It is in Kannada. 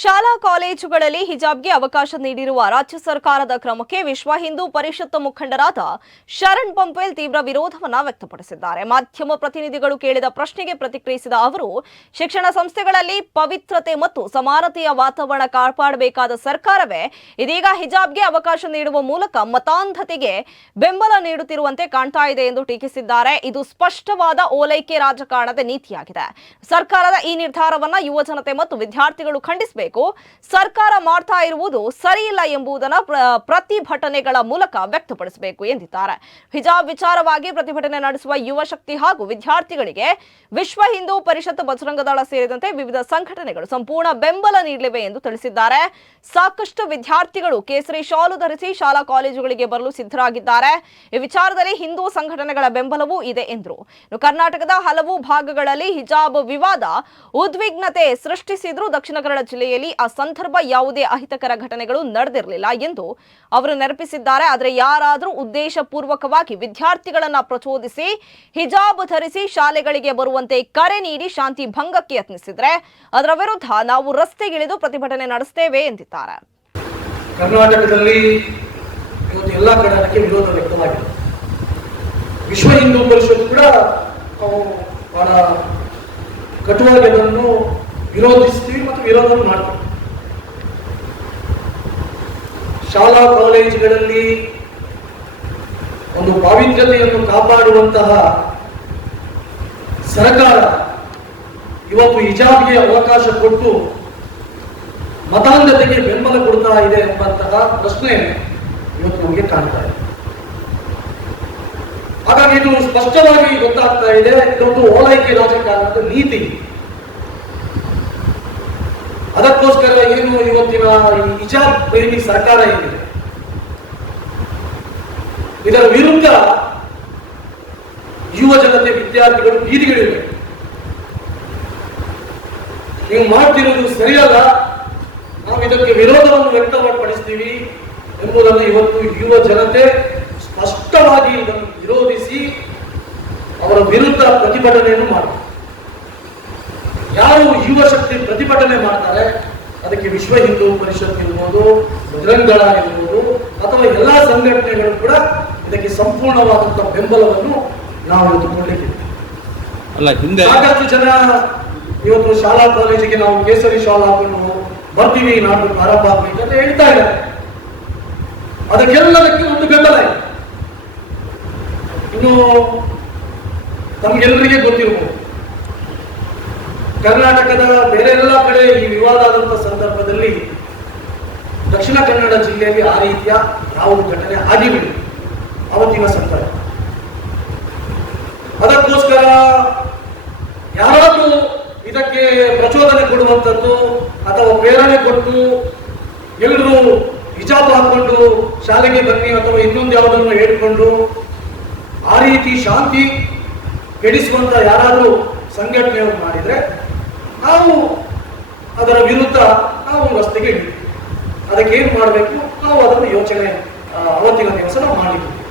ಶಾಲಾ ಕಾಲೇಜುಗಳಲ್ಲಿ ಹಿಜಾಬ್ಗೆ ಅವಕಾಶ ನೀಡಿರುವ ರಾಜ್ಯ ಸರ್ಕಾರದ ಕ್ರಮಕ್ಕೆ ವಿಶ್ವ ಹಿಂದೂ ಪರಿಷತ್ ಮುಖಂಡರಾದ ಶರಣ್ ಪಂಪೇಲ್ ತೀವ್ರ ವಿರೋಧವನ್ನು ವ್ಯಕ್ತಪಡಿಸಿದ್ದಾರೆ. ಮಾಧ್ಯಮ ಪ್ರತಿನಿಧಿಗಳು ಕೇಳಿದ ಪ್ರಶ್ನೆಗೆ ಪ್ರತಿಕ್ರಿಯಿಸಿದ ಅವರು, ಶಿಕ್ಷಣ ಸಂಸ್ಥೆಗಳಲ್ಲಿ ಪವಿತ್ರತೆ ಮತ್ತು ಸಮಾನತೆಯ ವಾತಾವರಣ ಕಾಪಾಡಬೇಕಾದ ಸರ್ಕಾರವೇ ಇದೀಗ ಹಿಜಾಬ್ಗೆ ಅವಕಾಶ ನೀಡುವ ಮೂಲಕ ಮತಾಂಧತೆಗೆ ಬೆಂಬಲ ನೀಡುತ್ತಿರುವಂತೆ ಕಾಣ್ತಾ ಇದೆ ಎಂದು ಟೀಕಿಸಿದ್ದಾರೆ. ಇದು ಸ್ಪಷ್ಟವಾದ ಓಲೈಕೆ ರಾಜಕಾರಣದ ನೀತಿಯಾಗಿದೆ. ಸರ್ಕಾರದ ಈ ನಿರ್ಧಾರವನ್ನು ಯುವ ಜನತೆ ಮತ್ತು ವಿದ್ಯಾರ್ಥಿಗಳು ಖಂಡಿಸಬೇಕು. ಸರ್ಕಾರ ಮಾಡ್ತಾ ಇರುವುದು ಸರಿಯಿಲ್ಲ ಎಂಬುದನ್ನು ಪ್ರತಿಭಟನೆಗಳ ಮೂಲಕ ವ್ಯಕ್ತಪಡಿಸಬೇಕು ಎಂದಿದ್ದಾರೆ. ಹಿಜಾಬ್ ವಿಚಾರವಾಗಿ ಪ್ರತಿಭಟನೆ ನಡೆಸುವ ಯುವ ಶಕ್ತಿ ಹಾಗೂ ವಿದ್ಯಾರ್ಥಿಗಳಿಗೆ ವಿಶ್ವ ಹಿಂದೂ ಪರಿಷತ್, ಬಜರಂಗ ದಳ ಸೇರಿದಂತೆ ವಿವಿಧ ಸಂಘಟನೆಗಳು ಸಂಪೂರ್ಣ ಬೆಂಬಲ ನೀಡಲಿವೆ ಎಂದು ತಿಳಿಸಿದ್ದಾರೆ. ಸಾಕಷ್ಟು ವಿದ್ಯಾರ್ಥಿಗಳು ಕೇಸರಿ ಶಾಲು ಧರಿಸಿ ಶಾಲಾ ಕಾಲೇಜುಗಳಿಗೆ ಬರಲು ಸಿದ್ಧರಾಗಿದ್ದಾರೆ. ಈ ವಿಚಾರದಲ್ಲಿ ಹಿಂದೂ ಸಂಘಟನೆಗಳ ಬೆಂಬಲವೂ ಇದೆ ಎಂದರು. ಕರ್ನಾಟಕದ ಹಲವು ಭಾಗಗಳಲ್ಲಿ ಹಿಜಾಬ್ ವಿವಾದ ಉದ್ವಿಗ್ನತೆ ಸೃಷ್ಟಿಸಿದ್ರು. ದಕ್ಷಿಣ ಕನ್ನಡ ಜಿಲ್ಲೆಯಲ್ಲಿ ಆ ಸಂದರ್ಭ ಯಾವುದೇ ಅಹಿತಕರ ಘಟನೆಗಳು ನಡೆದಿರಲಿಲ್ಲ ಎಂದು ಅವರು ನೆನಪಿಸಿದ್ದಾರೆ. ಆದರೆ ಯಾರಾದರೂ ಉದ್ದೇಶಪೂರ್ವಕವಾಗಿ ವಿದ್ಯಾರ್ಥಿಗಳನ್ನ ಪ್ರಚೋದಿಸಿ ಹಿಜಾಬ್ ಧರಿಸಿ ಶಾಲೆಗಳಿಗೆ ಬರುವಂತೆ ಕರೆ ನೀಡಿ ಶಾಂತಿ ಭಂಗಕ್ಕೆ ಯತ್ನಿಸಿದ್ರೆ ಅದರ ವಿರುದ್ಧ ನಾವು ರಸ್ತೆಗಿಳಿದು ಪ್ರತಿಭಟನೆ ನಡೆಸುತ್ತೇವೆ ಎಂದಿದ್ದಾರೆ. ಕರ್ನಾಟಕದಲ್ಲಿ ಇವತ್ತು ಎಲ್ಲ ಕಡೆ ಅದಕ್ಕೆ ವಿರೋಧ ವ್ಯಕ್ತವಾಗಿದೆ. ವಿಶ್ವ ಹಿಂದೂ ಪರಿಷತ್ ಕೂಡ ಬಹಳ ಕಟುವಾಗಿ ಅದನ್ನು ವಿರೋಧಿಸ್ತೀವಿ ಮತ್ತು ವಿರೋಧ ಮಾಡ್ತೀವಿ. ಶಾಲಾ ಕಾಲೇಜುಗಳಲ್ಲಿ ಒಂದು ಪಾವಿತ್ರ್ಯತೆಯನ್ನು ಕಾಪಾಡುವಂತಹ ಸರ್ಕಾರ ಇವತ್ತು ಹಿಜಾಬ್ಗೆ ಅವಕಾಶ ಕೊಟ್ಟು ಮತಾಂಧತೆಗೆ ಬೆಂಬಲ ಕೊಡ್ತಾ ಇದೆ ಎಂಬಂತಹ ಪ್ರಶ್ನೆ ಇವತ್ತು ನಮಗೆ ಕಾಣ್ತಾ ಇದೆ. ಹಾಗಾಗಿ ಇದು ಸ್ಪಷ್ಟವಾಗಿ ಗೊತ್ತಾಗ್ತಾ ಇದೆ, ಇದೊಂದು ಓಲೈಕೆ ರಾಜಕಾರಣದ ನೀತಿ. ಅದಕ್ಕೋಸ್ಕರ ಏನು ಇವತ್ತಿನ ಹಿಜಾಬ್ ಪ್ರೇಮಿ ಸರ್ಕಾರ ಏನಿದೆ ಇದರ ವಿರುದ್ಧ ಯುವ ಜನತೆ, ವಿದ್ಯಾರ್ಥಿಗಳು ಬೀದಿಗಳಿವೆ. ನೀವು ಮಾಡ್ತಿರೋದು ಸರಿಯಲ್ಲ, ನಾವು ಇದಕ್ಕೆ ವಿರೋಧವನ್ನು ವ್ಯಕ್ತಪಡಿಸ್ತೀವಿ ಎಂಬುದನ್ನು ಇವತ್ತು ಯುವ ಜನತೆ ಸ್ಪಷ್ಟವಾಗಿ ಇದನ್ನು ವಿರೋಧಿಸಿ ಅವರ ವಿರುದ್ಧ ಪ್ರತಿಭಟನೆಯನ್ನು ಮಾಡ್ತಾರೆ. ಯಾರು ಯುವ ಶಕ್ತಿ ಪ್ರತಿಭಟನೆ ಮಾಡ್ತಾರೆ ಅದಕ್ಕೆ ವಿಶ್ವ ಹಿಂದೂ ಪರಿಷತ್ ಇರ್ಬೋದು, ಬಜರಂಗ ದಳ ಇರ್ಬೋದು ಅಥವಾ ಎಲ್ಲಾ ಸಂಘಟನೆಗಳು ಕೂಡ ಇದಕ್ಕೆ ಸಂಪೂರ್ಣವಾದಂತಹ ಬೆಂಬಲವನ್ನು ನಾವು ಕೊಡಲಿಕ್ಕಿದೆ. ಸಾಕಷ್ಟು ಜನ ಇವತ್ತು ಶಾಲಾ ಕಾಲೇಜಿಗೆ ನಾವು ಕೇಸರಿ ಶಾಲಾ ಹಾಕೊಂಡು ಬರ್ತೀವಿ, ನಾಡು ಪ್ರಾರಂಭ ಆಗ್ಬೇಕಂತ ಹೇಳ್ತಾ ಇದ್ದಾರೆ. ಅದಕ್ಕೆಲ್ಲದಕ್ಕೆ ಒಂದು ಬೆಂಬಲ ಇದೆ. ಇನ್ನು ತಮ್ಗೆಲ್ಲರಿಗೆ ಗೊತ್ತಿರಬಹುದು, ಕರ್ನಾಟಕದ ಬೇರೆ ಎಲ್ಲ ಕಡೆ ಈ ವಿವಾದ ಆದಂತಹ ಸಂದರ್ಭದಲ್ಲಿ ದಕ್ಷಿಣ ಕನ್ನಡ ಜಿಲ್ಲೆಯಲ್ಲಿ ಆ ರೀತಿಯ ಯಾವುದೇ ಘಟನೆ ಆಗಿಬಿಡಿ ಅವತ್ತಿನ ಸಂದರ್ಭ. ಅದಕ್ಕೋಸ್ಕರ ಯಾರಾದರೂ ಇದಕ್ಕೆ ಪ್ರಚೋದನೆ ಕೊಡುವಂಥದ್ದು ಅಥವಾ ಪ್ರೇರಣೆ ಕೊಟ್ಟು ಎಲ್ಲರೂ ಹಿಜಾಬ್ ಹಾಕೊಂಡು ಶಾಲೆಗೆ ಬನ್ನಿ ಅಥವಾ ಇನ್ನೊಂದು ಯಾವುದನ್ನು ಹೇಳ್ಕೊಂಡು ಆ ರೀತಿ ಶಾಂತಿ ಕೆಡಿಸುವಂತ ಯಾರಾದರೂ ಸಂಘಟನೆಯನ್ನು ಮಾಡಿದ್ರೆ ನಾವು ಅದರ ವಿರುದ್ಧ ನಾವು ರಸ್ತೆಗೆ ಇಳಿತೀವಿ. ಅದಕ್ಕೆ ಏನು ಮಾಡಬೇಕು ನಾವು ಅದನ್ನು ಯೋಚನೆ ಅವತ್ತಿನ ದಿವಸ ನಾವು ಮಾಡಿದ್ವಿ.